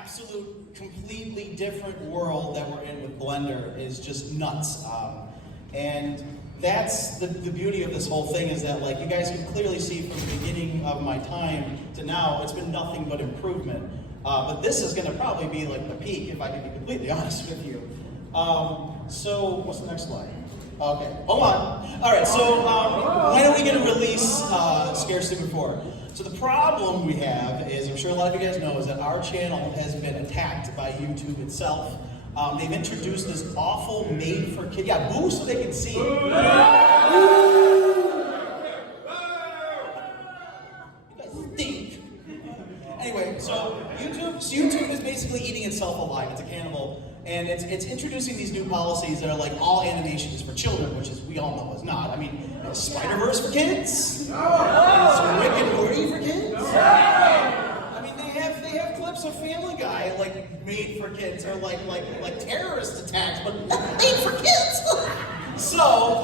absolute, completely different world that we're in with Blender is just nuts. And that's the beauty of this whole thing, is that, like, you guys can clearly see from the beginning of my time to now, it's been nothing but improvement. But this is gonna probably be like the peak, if I can be completely honest with you. So, what's the next slide? Okay, hold on. All right, so when are we gonna release Scared Stupid 4? So the problem we have is, I'm sure a lot of you guys know, is that our channel has been attacked by YouTube itself. They've introduced this awful made-for-kids, yeah, boo so they can see. You guys stink. Anyway, so YouTube is basically eating itself alive. It's a cannibal. And it's introducing these new policies that are like all animation is for children, which is, we all know is not. I mean, is Spider-Verse for kids? Is Rick and Morty for kids? I mean, they have clips of Family Guy like made for kids, or like terrorist attacks, but made for kids. So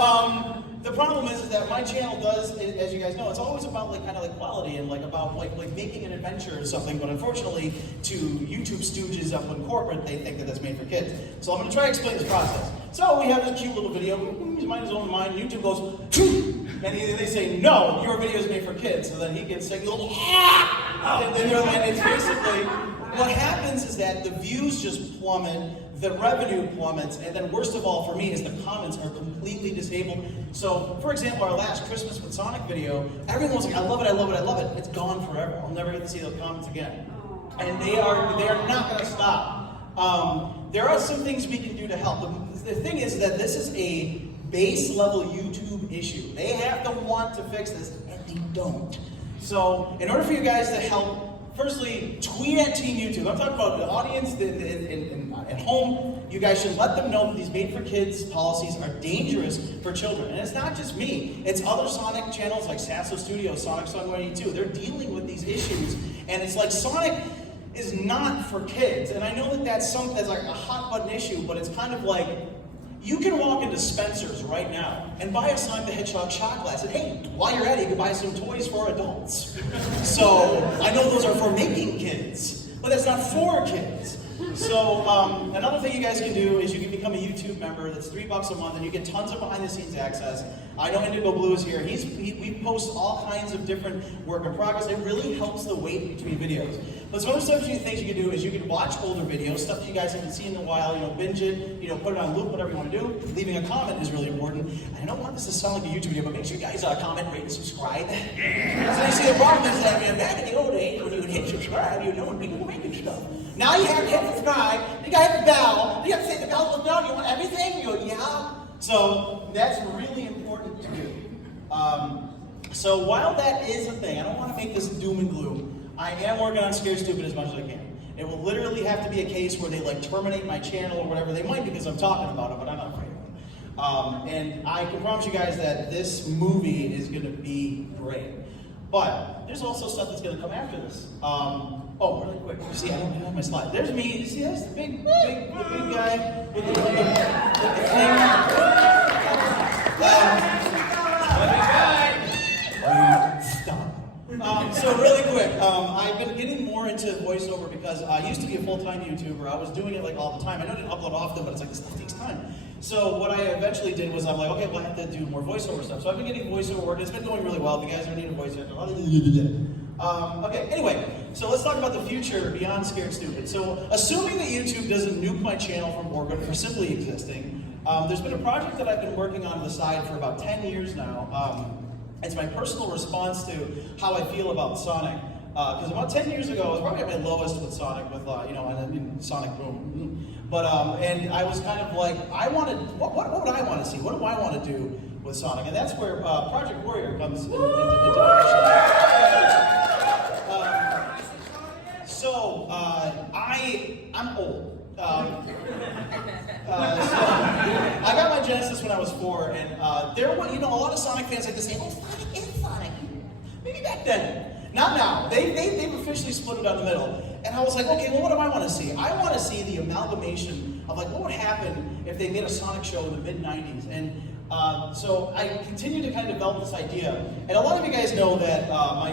the problem is that my channel does, as you guys know, it's always about like kind of like quality and like about like making an adventure or something. But unfortunately, to YouTube stooges up in corporate, they think that that's made for kids. So I'm going to try to explain this process. So we have this cute little video. He's minding his own mind. YouTube goes, and they say, no, your video is made for kids. So then he gets like a little, and it's basically what happens is that the views just plummet. The revenue plummets, and then worst of all for me is the comments are completely disabled. So, for example, our last Christmas with Sonic video, everyone was like, I love it, I love it, I love it. It's gone forever. I'll never get to see those comments again. And they are not going to stop. There are some things we can do to help. The thing is that this is a base level YouTube issue. They have to want to fix this, and they don't. So, in order for you guys to help, firstly, tweet at Team YouTube. I'm talking about the audience at home. You guys should let them know that these made-for-kids policies are dangerous for children. And it's not just me. It's other Sonic channels like Sasso Studios, Sonic Song 182. They're dealing with these issues. And it's like Sonic is not for kids. And I know that that's like a hot-button issue, but it's kind of like, you can walk into Spencer's right now and buy a Sonic the Hedgehog shot glass, and hey, while you're at it, you can buy some toys for adults. So, I know those are for making kids, but that's not for kids. So, another thing you guys can do is you can become a YouTube member. That's $3 a month, and you get tons of behind-the-scenes access. I know Indigo Blue is here. We post all kinds of different work in progress. It really helps the wait between videos. But some other things you can do is you can watch older videos, stuff that you guys haven't seen in a while. Binge it. Put it on loop, whatever you want to do. Leaving a comment is really important. I don't want this to sound like a YouTube video, but make sure you guys comment, rate, and subscribe. So you see, the problem is that back in the old days, when you would hit subscribe, when people were making stuff. Now you have to hit subscribe, you got to hit the bell, you have to say the bell goes down, you want everything, you go, yeah. So that's really important to do. So while that is a thing, I don't want to make this doom and gloom. I am working on Scared Stupid as much as I can. It will literally have to be a case where they terminate my channel or whatever. They might because I'm talking about it, but I'm not afraid of it. And I can promise you guys that this movie is going to be great. But there's also stuff that's going to come after this. Oh, really quick. See, I don't have my slide. There's me. You see this? The big guy with the thing. Stop. So really quick, I've been getting more into voiceover because I used to be a full-time YouTuber. I was doing it all the time. I know I didn't upload often, but it's like, this stuff takes time. So what I eventually did was I'm like, okay, well I have to do more voiceover stuff. So I've been getting voiceover work. It's been going really well. If you guys ever need a voiceover, okay, anyway, so let's talk about the future beyond Scared Stupid. So assuming that YouTube doesn't nuke my channel from orbit for simply existing, there's been a project that I've been working on the side for about 10 years now. It's my personal response to how I feel about Sonic. Because about 10 years ago, I was probably at my lowest with Sonic, with, and Sonic Boom. But, and I was kind of like, what would I want to see? What do I want to do with Sonic? And that's where Project Warrior comes into action. I'm old. I got my Genesis when I was 4, and there were, a lot of Sonic fans like to say, oh, Sonic is Sonic. Maybe back then. Not now. They've officially split it down the middle. And I was like, okay, well, what do I want to see? I want to see the amalgamation of, what would happen if they made a Sonic show in the mid-90s. And So I continue to kind of develop this idea, and a lot of you guys know that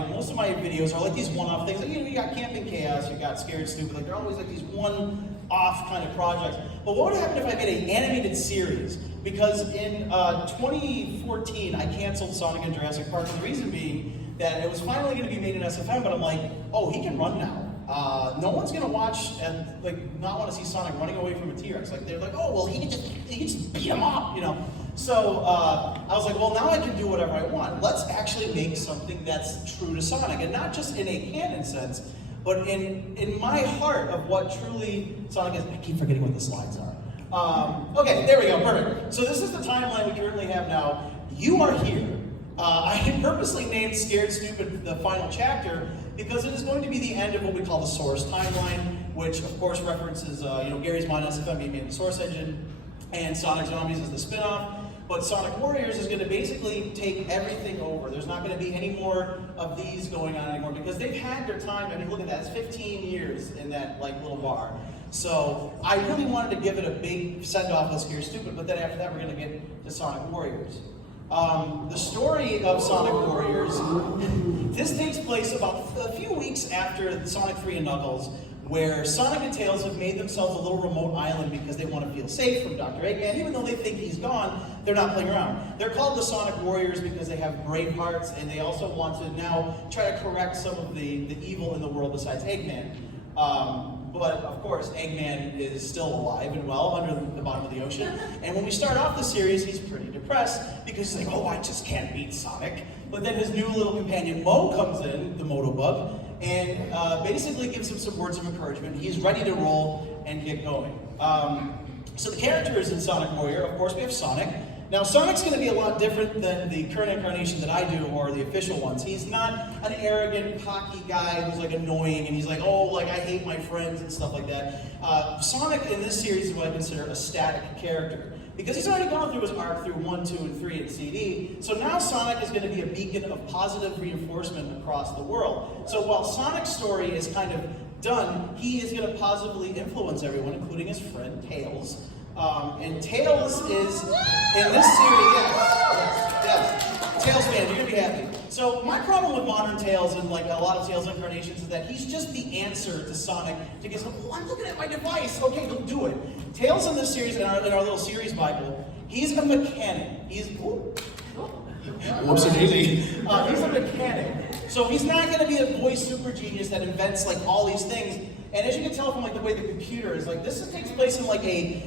most of my videos are like these one-off things. Like, you got Camping Chaos, you got Scared Stupid, like they're always like these one-off kind of projects. But what would happen if I made an animated series? Because in 2014, I canceled Sonic and Jurassic Park, and the reason being that it was finally going to be made in SFM, but I'm like, oh, he can run now. No one's gonna watch and like not want to see Sonic running away from a T-Rex. Like they're like, oh well, he can just beat him up, you know. So I was like, well, now I can do whatever I want. Let's actually make something that's true to Sonic, and not just in a canon sense, but in my heart of what truly Sonic is. I keep forgetting what the slides are. Okay, there we go, perfect. So this is the timeline we currently have now. You are here. I purposely named Scared Stupid the final chapter because it is going to be the end of what we call the Source timeline, which of course references Gary's Mod SFM being the Source engine, and Sonic Zombies is the spin-off. But Sonic Warriors is going to basically take everything over. There's not going to be any more of these going on anymore because they've had their time. I mean, look at that, it's 15 years in that like little bar. So I really wanted to give it a big send-off with Scared Stupid, but then after that we're going to get to Sonic Warriors. The story of Sonic Warriors, this takes place about a few weeks after Sonic 3 and Knuckles, where Sonic and Tails have made themselves a little remote island because they want to feel safe from Dr. Eggman. Even though they think he's gone, they're not playing around. They're called the Sonic Warriors because they have brave hearts, and they also want to now try to correct some of the evil in the world besides Eggman. But of course, Eggman is still alive and well under the bottom of the ocean. And when we start off the series, he's pretty depressed because he's like, oh, I just can't beat Sonic. But then his new little companion, Mo, comes in, the Motobug, and basically gives him some words of encouragement. He's ready to roll and get going. So the characters in Sonic Warrior, of course, we have Sonic. Now, Sonic's going to be a lot different than the current incarnation that I do, or the official ones. He's not an arrogant, cocky guy who's like annoying, and he's like, oh, like I hate my friends and stuff like that. Sonic in this series is what I consider a static character, because he's already gone through his arc through 1, 2, and 3 in CD. So now Sonic is going to be a beacon of positive reinforcement across the world. So while Sonic's story is kind of done, he is going to positively influence everyone, including his friend Tails. And Tails is, in this series, yes, Tails fans, you're going to be happy. So my problem with modern Tails and like a lot of Tails incarnations is that he's just the answer to Sonic to get some, oh, I'm looking at my device, okay, don't do it. Tails in this series, in our little series Bible, he's a mechanic. He's, whoops, he's a mechanic. So he's not going to be a boy super genius that invents like all these things. And as you can tell from like the way the computer is, like this takes place in like a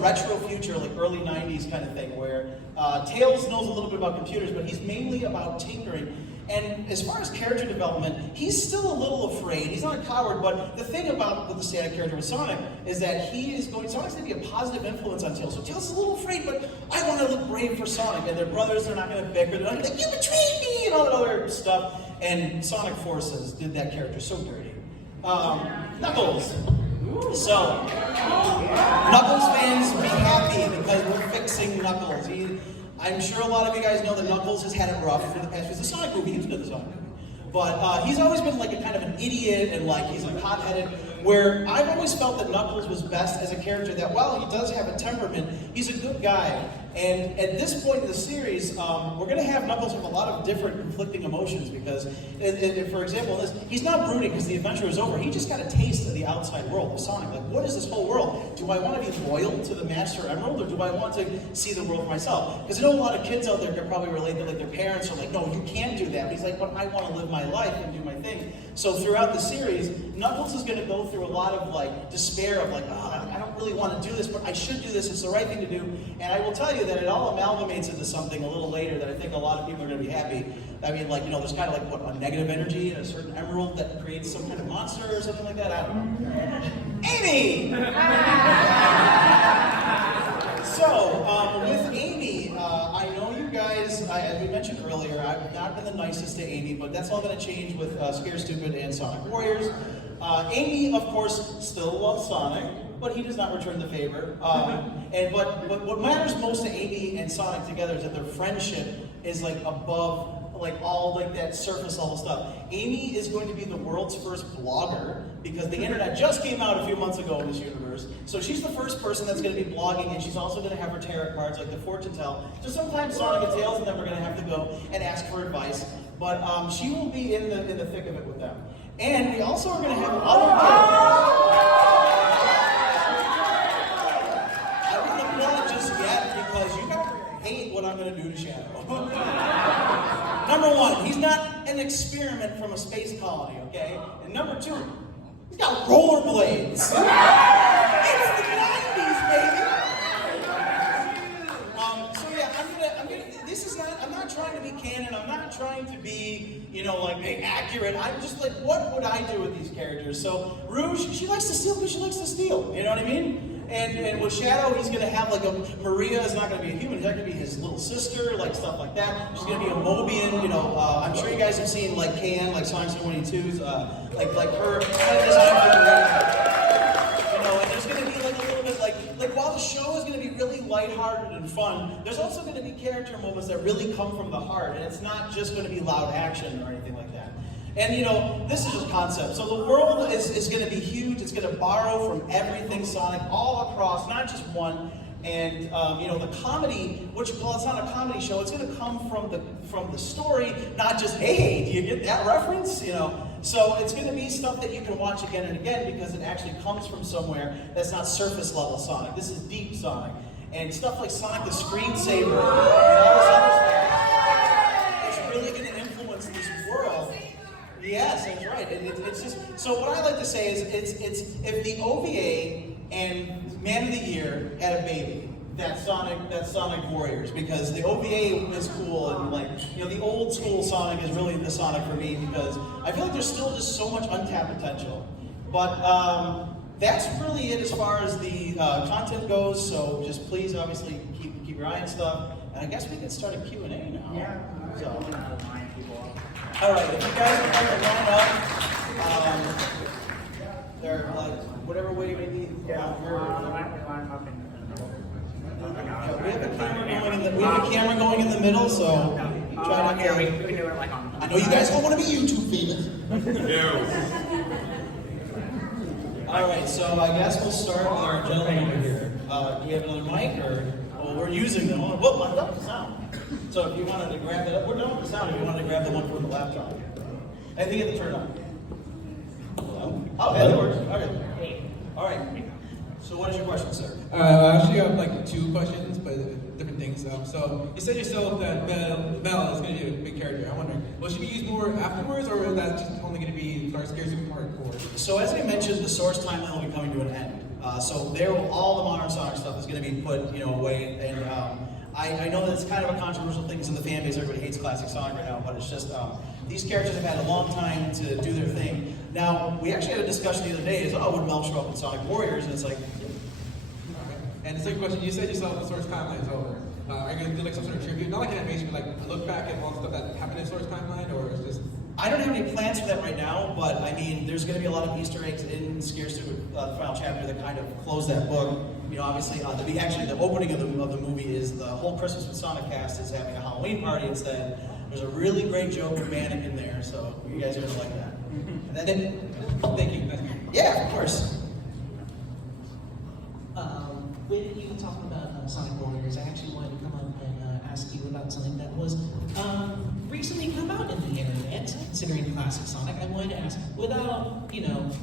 retro future, like early 90s kind of thing, where Tails knows a little bit about computers, but he's mainly about tinkering. And as far as character development, he's still a little afraid. He's not a coward, but the thing about the static character with Sonic is that Sonic's going to be a positive influence on Tails. So Tails is a little afraid, but I want to look brave for Sonic. And their brothers, they're not going to bicker. They're not going to be like, you betrayed me, and all that other stuff. And Sonic Forces did that character so dirty. Knuckles. So, Knuckles fans, be happy because we're fixing Knuckles. I'm sure a lot of you guys know that Knuckles has had it rough for the past few years. The Sonic movie, he's been the Sonic movie. But he's always been like a kind of an idiot and like he's like hot-headed, where I've always felt that Knuckles was best as a character that while he does have a temperament, he's a good guy. And at this point in the series, we're going to have Knuckles with a lot of different conflicting emotions because, for example, he's not brooding because the adventure is over. He just got a taste of the outside world of Sonic. Like, what is this whole world? Do I want to be loyal to the Master Emerald, or do I want to see the world for myself? Because I know a lot of kids out there can probably relate that like their parents are like, no, you can't do that. But he's like, but I want to live my life and do my thing. So throughout the series, Knuckles is going to go through a lot of like despair of like, oh, I don't really want to do this, but I should do this. It's the right thing to do. And I will tell you that it all amalgamates into something a little later that I think a lot of people are going to be happy. I mean, like, there's kind of like, what, a negative energy in a certain emerald that creates some kind of monster or something like that? I don't know. Amy! So, with Amy, I know you guys, as we mentioned earlier, I've not been the nicest to Amy, but that's all going to change with Scared Stupid and Sonic Warriors. Amy, of course, still loves Sonic, but he does not return the favor. But what matters most to Amy and Sonic together is that their friendship is like above all like that surface level stuff. Amy is going to be the world's first blogger because the internet just came out a few months ago in this universe. So she's the first person that's going to be blogging, and she's also going to have her tarot cards, like the fortune tell. So sometimes Sonic and Tails and them are going to have to go and ask for advice, but she will be in the thick of it with them. And we also are going to have other characters. I wouldn't plug it just yet because you guys hate what I'm going to do to Shadow. Number one, he's not an experiment from a space colony, okay? And number two, he's got rollerblades. He was the 90s, baby. So yeah, this is not, I'm not trying to be canon, I'm not trying to be, accurate. I'm just like, what would I do with these characters? So Rouge, she likes to steal because she likes to steal, you know what I mean? And with Shadow, he's going to have Maria is not going to be a human, he's not going to be his little sister, stuff like that. She's going to be a Mobian, I'm sure you guys have seen Can, Sonic 22's, her kind of design for the and there's going to be a little bit while the show is going to be really lighthearted and fun, there's also going to be character moments that really come from the heart, and it's not just going to be loud action or anything like that. And this is just concept. So the world is going to be huge. It's going to borrow from everything Sonic all across, not just one. And the comedy, it's not a comedy show. It's going to come from the story, not just hey, do you get that reference? So it's going to be stuff that you can watch again and again because it actually comes from somewhere that's not surface level Sonic. This is deep Sonic, and stuff like Sonic the Screensaver and all this other stuff. It's really going to influence this world. Yes, that's right. It's just so. What I like to say is, it's if the OVA and Man of the Year had a baby, that's Sonic Warriors, because the OVA is cool and the old school Sonic is really the Sonic for me because I feel like there's still just so much untapped potential. But that's really it as far as the content goes. So just please, obviously, keep your eye on stuff. And I guess we can start a Q&A now. Yeah. So. All right, if you guys are trying to line up, they're whatever way we need. We have a camera going in the middle, so try not to. I know you guys don't want to be YouTube famous. All right, so I guess we'll start with our gentleman over here. Do we have another mic, or we're using them? Whoop, I love the sound. So if you wanted to grab it up, we're done with the sound. If you wanted to grab the one for the laptop, I think you have to turn it on. Oh, that works. Okay. All right. So what is your question, sir? I actually have two questions, but different things. So you said yourself that Belle is going to be a big character. I'm wondering, will she be used more afterwards, or is that just only going to be Scared Super Mario 4? So as I mentioned, the source timeline will be coming to an end. So all the modern Sonic stuff is going to be put away, and I know that it's kind of a controversial thing in the fan base. Everybody hates classic Sonic right now, but it's just these characters have had a long time to do their thing. Now, we actually had a discussion the other day, would Mel show up in Sonic Warriors? And it's like, and the second question, you said yourself the source timeline is over. Are you going to do some sort of tribute? Not like animation, but a look back at all the stuff that happened in source timeline, or is just... I don't have any plans for that right now, but I mean, there's going to be a lot of Easter eggs in Scared Super, the final chapter that kind of close that book. Obviously, the opening of the movie is the whole Christmas with Sonic cast is having a Halloween party instead. There's a really great joke with Manic in there, so you guys are going to like that. And that's it. Thank you. Yeah, of course. When you were talking about Sonic Warriors, I actually wanted to come up and ask you about something that was recently come out in the internet, considering classic Sonic. I wanted to ask, without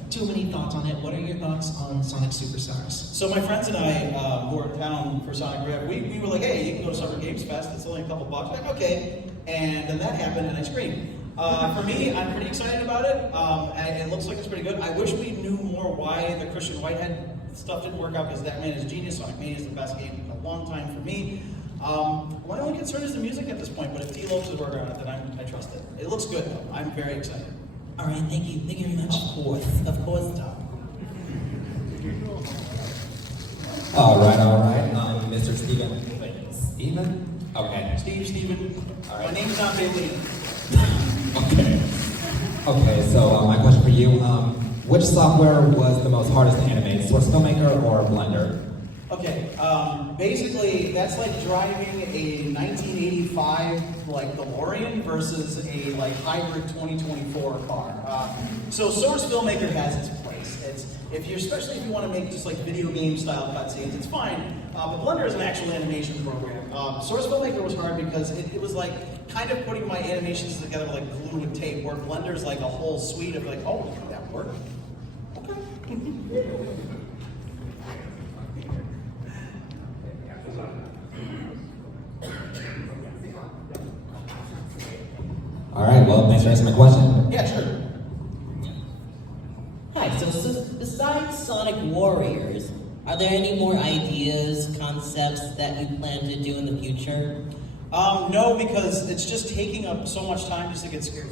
too many thoughts on it, what are your thoughts on Sonic Superstars? So my friends and I, who are in town for Sonic Rep, we were like, hey, you can go to Summer Games Fest, it's only a couple bucks. Like, okay. And then that happened, and I screamed. For me, I'm pretty excited about it. And it looks like it's pretty good. I wish we knew more why the Christian Whitehead stuff didn't work out, because that man is genius. Sonic Mania is the best game in a long time for me. My only concern is the music at this point, but if T. Lopes is working on it, then I trust it. It looks good, though. I'm very excited. All right, thank you very much. Of course, Tom. All right. Mr. Steven. Steven? Okay. Steven. All right. My name's not Balena. Okay, so my question for you, which software was the most hardest to animate, Source Filmmaker or Blender? Okay, Basically, that's like driving a 1985 like DeLorean versus a like hybrid 2024 car. So Source Filmmaker has its place. Especially if you want to make just like video game style cutscenes, it's fine. But Blender is an actual animation program. Source Filmmaker was hard because it was like kind of putting my animations together like glue and tape, where Blender is like a whole suite of like, oh, that worked. Okay. All right, well, thanks for answering my question. Yeah, sure. Hi, so besides Sonic Warriors, are there any more ideas, concepts that you plan to do in the future? No, because it's just taking up so much time just to get scared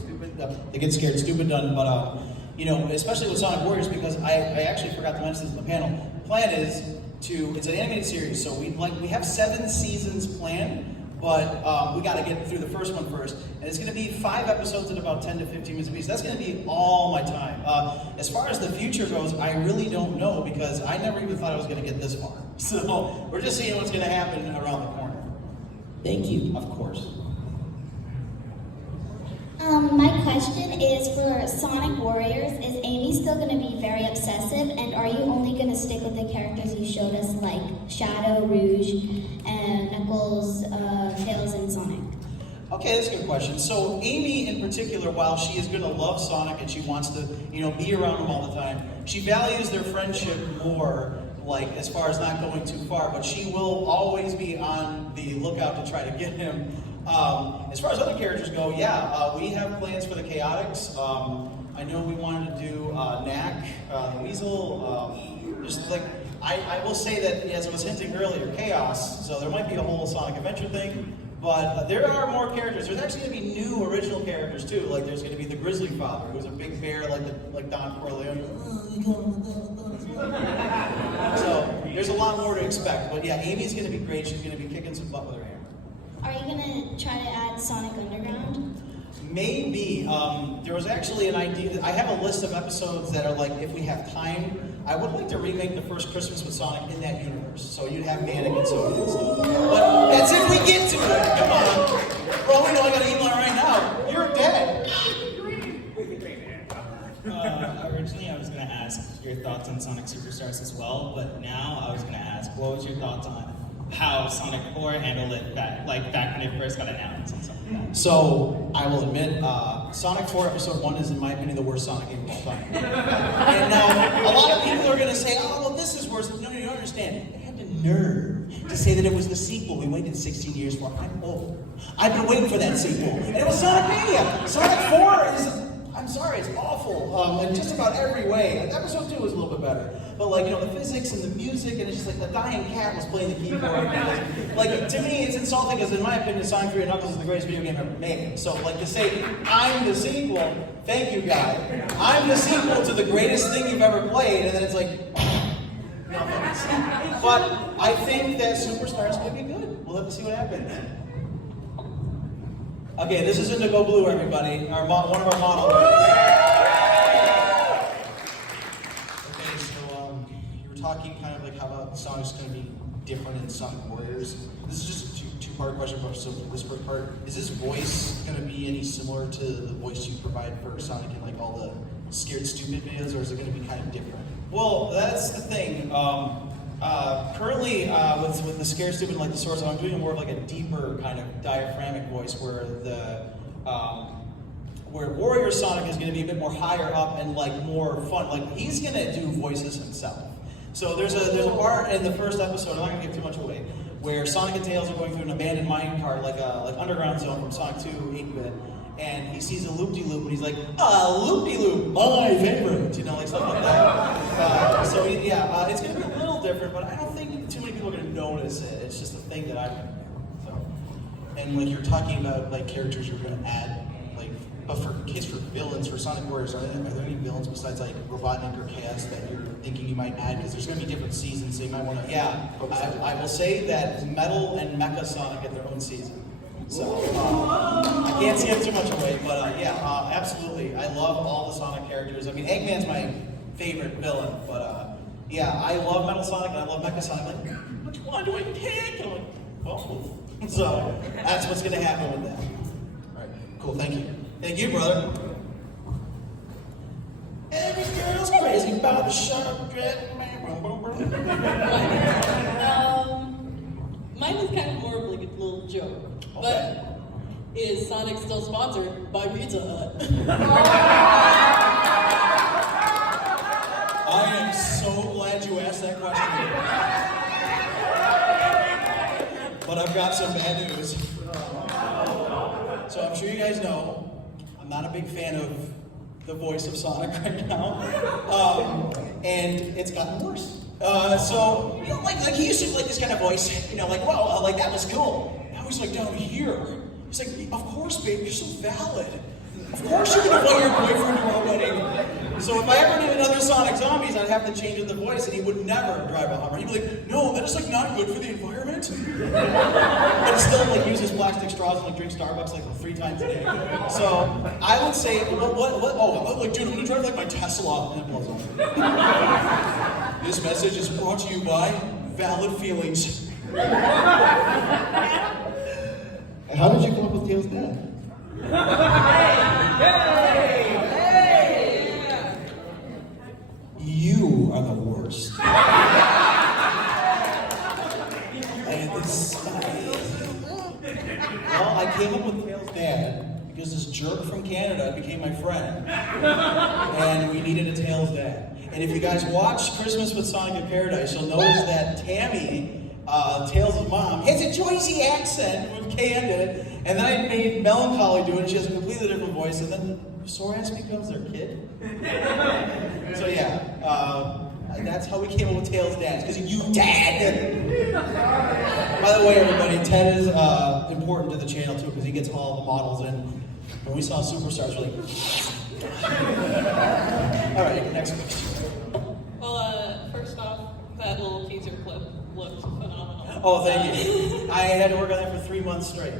stupid done. But you know, especially with Sonic Warriors, because I actually forgot to mention this in the panel. The plan is it's an animated series, so we have 7 seasons planned. But we got to get through the first one first. And it's going to be 5 episodes at about 10 to 15 minutes apiece. That's going to be all my time. As far as the future goes, I really don't know because I never even thought I was going to get this far. So we're just seeing what's going to happen around the corner. Thank you. Of course. My question is for Sonic Warriors. Is Amy still going to be very obsessive, and are you only going to stick with the characters you showed us, like Shadow, Rouge, and Knuckles, Tails, and Sonic? Okay, that's a good question. So Amy in particular, while she is going to love Sonic and she wants to, be around him all the time, she values their friendship more, like as far as not going too far, but she will always be on the lookout to try to get him. As far as other characters go, we have plans for the Chaotix. I know we wanted to do Knack, the Weasel, just like, I will say that, as I was hinting earlier, Chaos, so there might be a whole Sonic Adventure thing, but there are more characters. There's actually going to be new original characters too, like there's going to be the Grizzly Father, who's a big bear like Don Corleone. So there's a lot more to expect, but yeah, Amy's going to be great. She's going to be kicking some butt with her hammer. Are you going to try to add Sonic Underground? Maybe. There was actually an idea. I have a list of episodes that are like, if we have time, I would like to remake the first Christmas with Sonic in that universe. So you'd have Manic and Sonic and stuff. But that's if we get to it. Come on. Bro, we know I got an email right now. You're dead. Originally, I was going to ask your thoughts on Sonic Superstars as well, but now I was going to ask, what was your thoughts on how Sonic 4 handled it back when it first got announced and stuff like that? So, I will admit, Sonic 4 Episode 1 is, in my opinion, the worst Sonic game of all time. And now, a lot of people are going to say, oh, well, this is worse. No, you don't understand. They had the nerve to say that it was the sequel we waited 16 years for. I'm old. I've been waiting for that sequel. And it was Sonic Mania. Sonic 4 is... I'm sorry, it's awful in just about every way. Episode 2 was a little bit better. But the physics and the music, and it's just like the dying cat was playing the keyboard. And to me, it's insulting because in my opinion, Sonic 3 and Knuckles is the greatest video game ever made. So to say, I'm the sequel, thank you guy. I'm the sequel to the greatest thing you've ever played, and then it's like, nothing. But I think that Superstars could be good. We'll have to see what happens. Okay, this is Indigo Blue, everybody. One of our models. Okay, so you were talking kind of like how Sonic's going to be different in Sonic Warriors. This is just a two-part question, but so this first part, is his voice going to be any similar to the voice you provide for Sonic in like all the Scared Stupid videos, or is it going to be kind of different? Well, that's the thing. Currently, with the Scare Stupid like the Source, I'm doing more of like a deeper kind of diaphragmic voice where where Warrior Sonic is going to be a bit more higher up and like more fun. Like he's going to do voices himself. So there's a part in the first episode, I'm not going to give too much away, where Sonic and Tails are going through an abandoned minecart, like Underground Zone from Sonic 2 8-bit. And he sees a loop-de-loop, and he's like, loop-de-loop, my favorite, like stuff like that. It's going to be a little different, but I don't think too many people are going to notice it. It's just a thing that I'm going to do. So. And like you're talking about like characters you're going to add, like, but for villains for Sonic Warriors, are there any villains besides like Robotnik or Chaos that you're thinking you might add? Because there's going to be different seasons, so you might want to. Yeah, I will say that Metal and Mecha Sonic get their own season. So, I can't give too much away, but absolutely. I love all the Sonic characters. I mean, Eggman's my favorite villain, but Yeah, I love Metal Sonic and I love Mecha Sonic. Like, which one do I pick? And I'm like, well, so that's what's gonna happen with that. All right, cool, thank you. Thank you, brother. Every girl's crazy about the sharp dread. Mine is kind of more of like a little joke. Okay. But is Sonic still sponsored by Pizza Hut? I am so glad you asked that question. But I've got some bad news. So I'm sure you guys know, I'm not a big fan of the voice of Sonic right now. And it's gotten worse. So, you know, like he used to like this kind of voice, you know, like, well, like that was cool. Now he's like down here. He's like, of course, babe, you're so valid. Of course you're gonna vote your boyfriend to our wedding. So if I ever did another Sonic Zombies, I'd have to change the voice, and he would never drive a Hummer. He'd be like, no, that is like not good for the environment. But still like uses plastic straws and like drink Starbucks like 3 times a day. So I would say, oh, like dude, I'm gonna drive like my Tesla, and it blows up. This message is brought to you by Valid Feelings. How did you come up with Tails Dad? You are the worst. Well, I came up with Tails Dad because this jerk from Canada became my friend. And we needed a Tails Dad. And if you guys watch Christmas with Sonic in Paradise, you'll notice that Tammy, Tails' mom, has a Jersey accent with K in it. And then I made Melancholy do it. She has a completely different voice. And then Sora's becomes their kid. So yeah, that's how we came up with Tails Dad, because you dad. By the way, everybody, Ted is important to the channel too, because he gets all the models. And when we saw Superstars, we're like, all right, next question. Well, first off, that little teaser clip looked phenomenal. Oh, thank you. I had to work on that for 3 months straight.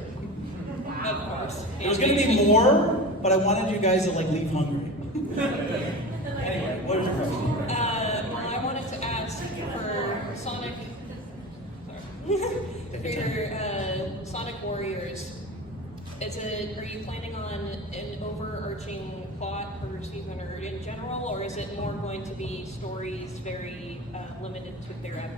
Of course. There was going to be more, but I wanted you guys to like leave hungry. Anyway, what was your question? Well, I wanted to ask for Sonic. Sorry. For your Sonic Warriors. Are you planning on an overarching plot per season or in general, or is it more going to be stories very limited to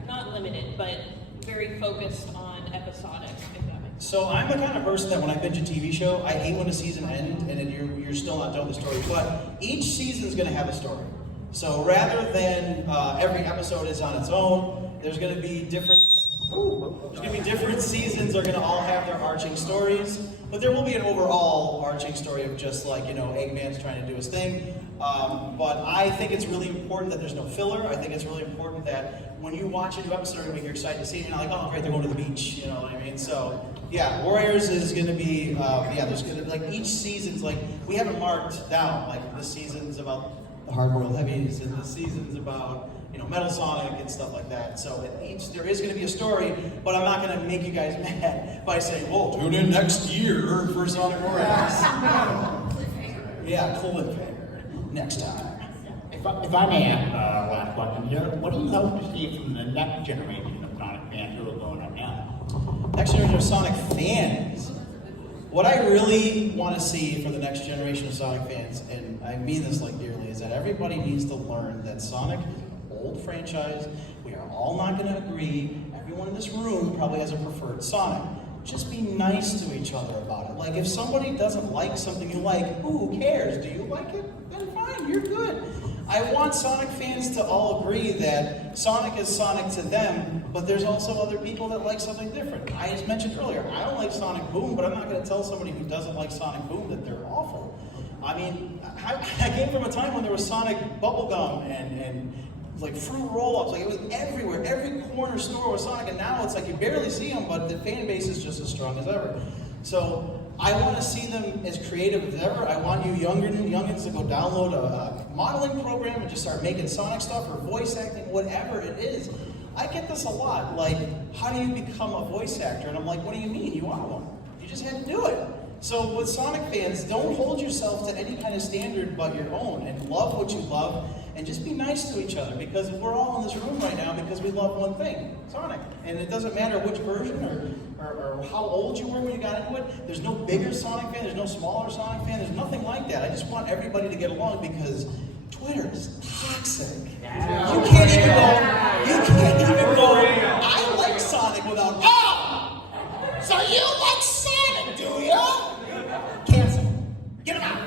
not limited, but very focused on episodic, if that makes sense? So I'm the kind of person that when I binge a TV show, I hate when a season ends and then you're still not telling the story. But each season's going to have a story. So rather than every episode is on its own, there's going to be different seasons are going to all have their arching stories, but there will be an overall arching story of just like, you know, Eggman's trying to do his thing. But I think it's really important that there's no filler. I think it's really important that when you watch a new episode every week, you're excited to see it. You're not like, oh, great, they're going to the beach. You know what I mean? So, yeah, Warriors is going to be, there's going to be, like, each season's like, we haven't marked down, like, this season's about the hard-boiled heavies, and this season's about, you know, Metal Sonic and stuff like that. So there is going to be a story, but I'm not going to make you guys mad by saying, well, tune in next year for Sonic Warriors. Yeah, cliffhanger. Next time. If I may ask last question here, what do you hope to see from the next generation of Sonic fans who are going on now? Next generation of Sonic fans. What I really want to see for the next generation of Sonic fans, and I mean this like dearly, is that everybody needs to learn that Sonic, old franchise, we are all not going to agree. Everyone in this room probably has a preferred Sonic. Just be nice to each other about it. Like, if somebody doesn't like something you like, who cares? Do you like it? Then fine, you're good. I want Sonic fans to all agree that Sonic is Sonic to them, but there's also other people that like something different. I just mentioned earlier, I don't like Sonic Boom, but I'm not going to tell somebody who doesn't like Sonic Boom that they're awful. I mean, I came from a time when there was Sonic Bubblegum and like fruit roll-ups, like it was everywhere. Every corner store was Sonic, and now it's like you barely see them, but the fan base is just as strong as ever. So I want to see them as creative as ever. I want you youngins to go download a modeling program and just start making Sonic stuff or voice acting, whatever it is. I get this a lot, like, how do you become a voice actor? And I'm like, what do you mean? You are one. You just had to do it. So with Sonic fans, don't hold yourself to any kind of standard but your own, and love what you love, and just be nice to each other, because we're all in this room right now because we love one thing, Sonic. And it doesn't matter which version or how old you were when you got into it. There's no bigger Sonic fan, there's no smaller Sonic fan, there's nothing like that. I just want everybody to get along because Twitter is toxic. You can't even go, I like Sonic without, oh! So you like Sonic, do ya? Cancel. Get him out.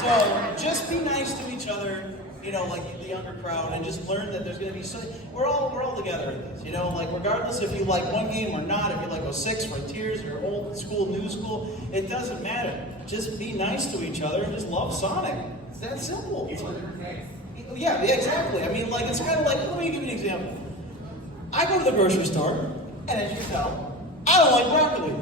So just be nice to each other, you know, like the younger crowd, and just learn that there's gonna be so we're all together in this, you know, like regardless if you like one game or not, if you like 06, Frontiers, or old school, new school, it doesn't matter. Just be nice to each other and just love Sonic. It's that simple. Yeah, exactly. I mean, like, it's kind of like, let me give you an example. I go to the grocery store, and as you tell, I don't like broccoli.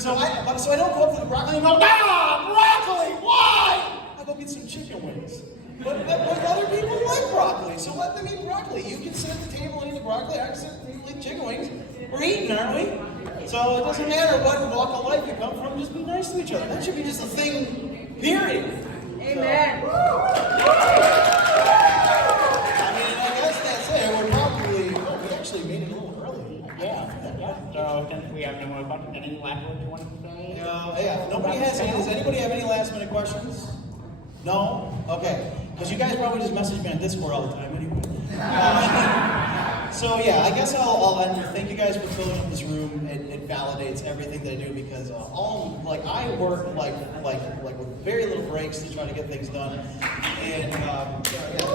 So I don't go up to the broccoli and go, broccoli, why? I go get some chicken wings. But other people like broccoli, so let them eat broccoli. You can sit at the table and eat the broccoli, I can sit at the table and eat chicken wings. We're eating, aren't we? So it doesn't matter what walk of life you come from, just be nice to each other. That should be just a thing, period. Amen. I mean, I guess that's it. We're probably, we actually made it a little early. Yeah. So since we have no more questions, any last words you want to say? Yeah, nobody has any, does anybody have any last minute questions? No? Okay. Because you guys probably just message me on Discord all the time anyway. So yeah, I guess I'll end with thank you guys for filling up this room. It validates everything that I do, because I work like with very little breaks to try to get things done. And thank you.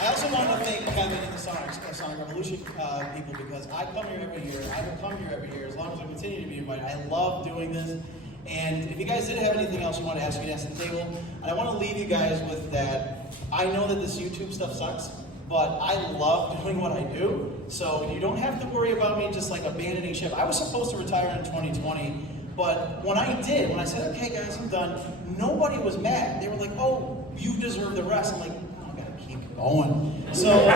I also want to thank Kevin and the Sonic Revolution people, because I come here every year. I will come here every year as long as I continue to be invited. I love doing this. And if you guys didn't have anything else you want to ask me to ask the table, and I want to leave you guys with that. I know that this YouTube stuff sucks, but I love doing what I do. So you don't have to worry about me just like abandoning ship. I was supposed to retire in 2020, but when I did, when I said, okay guys, I'm done, nobody was mad. They were like, oh, you deserve the rest. I'm like, oh, I gotta keep going. So I was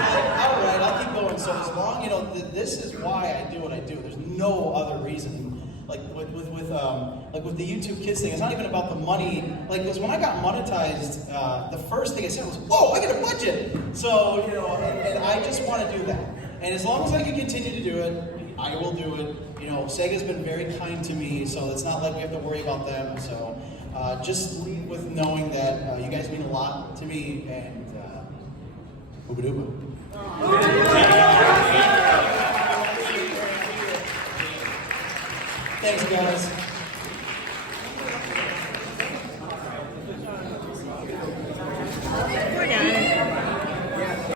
like, all right, I'll keep going. So as long, you know, this is why I do what I do. There's no other reason. Like with the YouTube Kids thing, it's not even about the money. Like, because when I got monetized, the first thing I said was, "Whoa, I got a budget!" So you know, and I just want to do that. And as long as I can continue to do it, I will do it. You know, Sega's been very kind to me, so it's not like we have to worry about them. So just leave with knowing that you guys mean a lot to me, and ooba dooba. Thanks, guys.